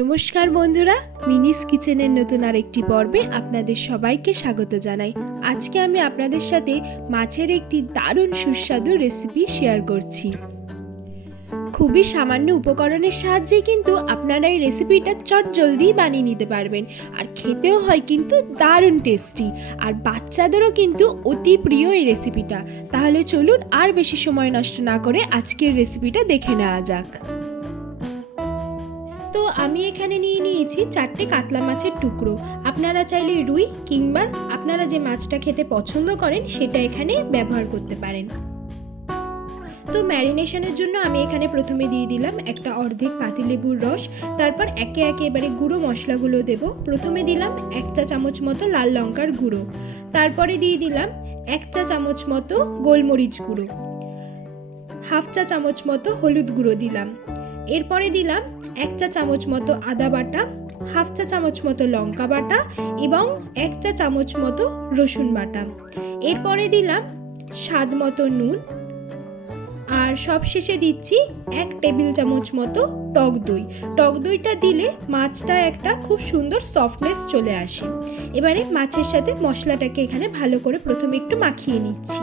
নমস্কার বন্ধুরা, মিনিস কিচেনের নতুন আরেকটি পর্বে আপনাদের সবাইকে স্বাগত জানাই। আজকে আমি আপনাদের সাথে মাছের একটি দারুণ সুস্বাদু রেসিপি শেয়ার করছি। খুবই সামান্য উপকরণের সাহায্যে কিন্তু আপনারা এই রেসিপিটা চটজলদি বানিয়ে নিতে পারবেন, আর খেতেও হয় কিন্তু দারুণ টেস্টি, আর বাচ্চাদেরও কিন্তু অতি প্রিয় এই রেসিপিটা। তাহলে চলুন আর বেশি সময় নষ্ট না করে আজকের রেসিপিটা দেখে নেওয়া যাক। তো আমি এখানে নিয়ে নিয়েছি 4টে কাতলা মাছের টুকরো। আপনারা চাইলে রুই কিংবা আপনারা যে মাছটা খেতে পছন্দ করেন সেটা এখানে ব্যবহার করতে পারেন। তো ম্যারিনেশনের জন্য আমি এখানে প্রথমে দিয়ে দিলাম একটা অর্ধেক পাতিলেবুর রস। তারপর একে একে এবারে গুঁড়ো মশলাগুলো দেব। প্রথমে দিলাম 1 চা চামচ মতো লাল লঙ্কার গুঁড়ো, তারপরে দিয়ে দিলাম 1 চা চামচ মতো গোলমরিচ গুঁড়ো, 1/2 চা চামচ মতো হলুদ গুঁড়ো দিলাম। এরপরে দিলাম 1 চা চামচ মতো আদা বাটা, 1/2 চা চামচ মতো লঙ্কা বাটা এবং 1 চা চামচ মতো রসুন বাটা। এরপরে দিলাম স্বাদ মতো নুন, আর সবশেষে দিচ্ছি 1 টেবিল চামচ মতো টক দই। টক দইটা দিলে মাছটা একটা খুব সুন্দর সফটনেস চলে আসে। এবারে মাছের সাথে মশলাটাকে এখানে ভালো করে প্রথমে একটু মাখিয়ে নিচ্ছি।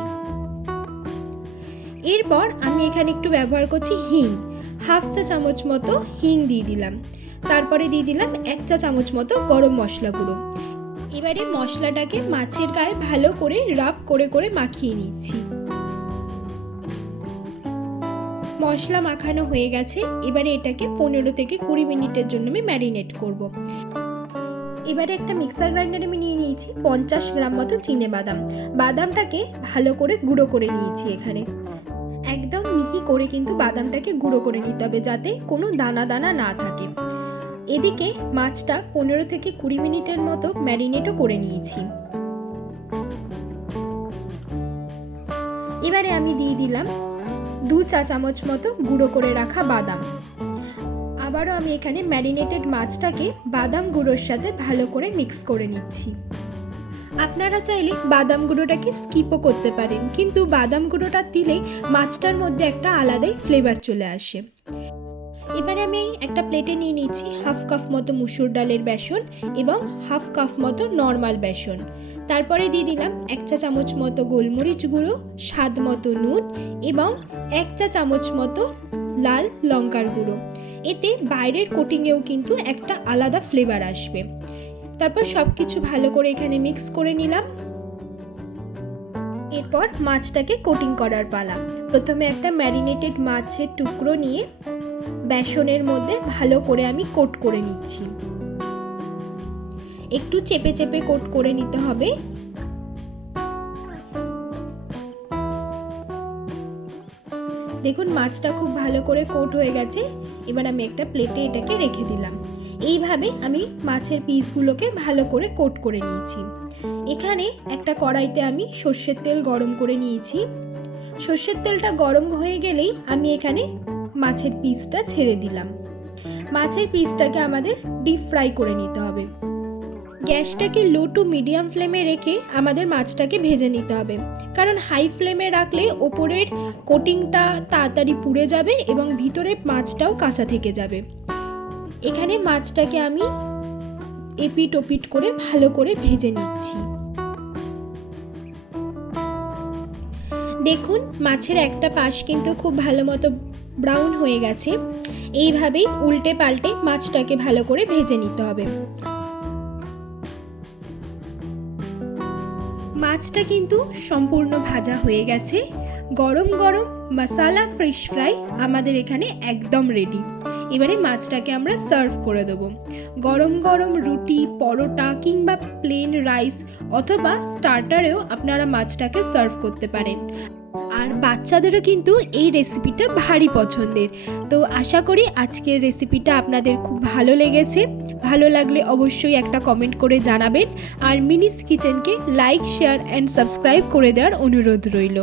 এরপর আমি এখানে একটু ব্যবহার করছি হিং, 1/2 চা চামচ মতো হিং দিয়ে দিলাম। তারপরে দিয়ে দিলাম 1 চা চামচ মতো গরম মশলা গুঁড়ো। এবারে মশলাটাকে মাছের গায়ে ভালো করে রাব করে করে মাখিয়ে নিচ্ছি। মশলা মাখানো হয়ে গেছে। এবারে এটাকে 15 থেকে 20 মিনিটের জন্য আমি ম্যারিনেট করব। এবারে একটা মিক্সার গ্রাইন্ডারে আমি নিয়ে নিয়েছি 50 গ্রাম মতো চিনেবাদাম। বাদামটাকে ভালো করে গুঁড়ো করে নিয়েছি। এখানে একদম মিহি করে কিন্তু বাদামটাকে গুঁড়ো করে নিতে হবে, যাতে কোনো দানা দানা না থাকে। এদিকে মাছটা 15 থেকে 20 মিনিটের মতো ম্যারিনেটও করে নিয়েছি। এবারে আমি দিয়ে দিলাম 2 চা চামচ মতো গুঁড়ো করে রাখা বাদাম। আবারও আমি এখানে ম্যারিনেটেড মাছটাকে বাদাম গুঁড়োর সাথে ভালো করে মিক্স করে নিচ্ছি। আপনারা চাইলে বাদাম গুঁড়োটাকে স্কিপও করতে পারেন, কিন্তু বাদাম গুঁড়োটা দিলে মাছটার মধ্যে একটা আলাদাই ফ্লেভার চলে আসে। এবারে আমি একটা প্লেটে নিয়ে নিচ্ছি 1/2 কাপ মতো মুসুর ডালের বেসন এবং 1/2 কাপ মতো নর্মাল বেসন। তারপরে দিয়ে দিলাম 1 চা চামচ মতো গোলমরিচ গুঁড়ো, স্বাদ মতো নুন এবং 1 চা চামচ মতো লাল লঙ্কার গুঁড়ো। এতে বাইরের কোটিংয়েও কিন্তু একটা আলাদা ফ্লেভার আসবে। তারপর সব কিছু ভালো করে এখানে মিক্স করে নিলাম। এরপর মাছটাকে কোটিং করার পালা। প্রথমে একটা ম্যারিনেটেড মাছের টুকরো নিয়ে বেসনের মধ্যে ভালো করে আমি কোট করে নিচ্ছি। একটু চেপে চেপে কোট করে নিতে হবে। দেখুন মাছটা খুব ভালো করে কোট হয়ে গেছে। এবার আমি একটা প্লেটে এটাকে রেখে দিলাম। এইভাবে আমি মাছের পিসগুলোকে ভালো করে কোট করে নিয়েছি। এখানে একটা কড়াইতে আমি সর্ষের তেল গরম করে নিয়েছি। সর্ষের তেলটা গরম হয়ে গেলেই আমি এখানে মাছের পিসটা ছেড়ে দিলাম। মাছের পিসটাকে আমাদের ডিপ ফ্রাই করে নিতে হবে। গ্যাসটাকে লো টু মিডিয়াম ফ্লেমে রেখে আমাদের মাছটাকে ভেজে নিতে হবে, কারণ হাই ফ্লেমে রাখলে ওপরের কোটিংটা তাড়াতাড়ি পুড়ে যাবে এবং ভিতরে মাছটাও কাঁচা থেকে যাবে। এখানে মাছটাকে আমি এপিট ওপিট করে ভালো করে ভেজে নিচ্ছি। দেখুন মাছের একটা পাশ কিন্তু খুব ভালো মতো ব্রাউন হয়ে গেছে। এইভাবেই উল্টে পাল্টে মাছটাকে ভালো করে ভেজে নিতে হবে। মাছটা কিন্তু সম্পূর্ণ ভাজা হয়ে গেছে। গরম গরম মশলা ফিশ ফ্রাই আমাদের এখানে একদম রেডি। এবারে মাছটাকে আমরা সার্ভ করে দেবো। গরম গরম রুটি, পরোটা কিংবা প্লেন রাইস অথবা স্টার্টারেও আপনারা মাছটাকে সার্ভ করতে পারেন। আর বাচ্চাদেরও কিন্তু এই রেসিপিটা ভারী পছন্দের। তো আশা করি আজকের রেসিপিটা আপনাদের খুব ভালো লেগেছে। ভালো লাগলে অবশ্যই একটা কমেন্ট করে জানাবেন, আর মিনিস কিচেনকে লাইক, শেয়ার অ্যান্ড সাবস্ক্রাইব করে দেওয়ার অনুরোধ রইল।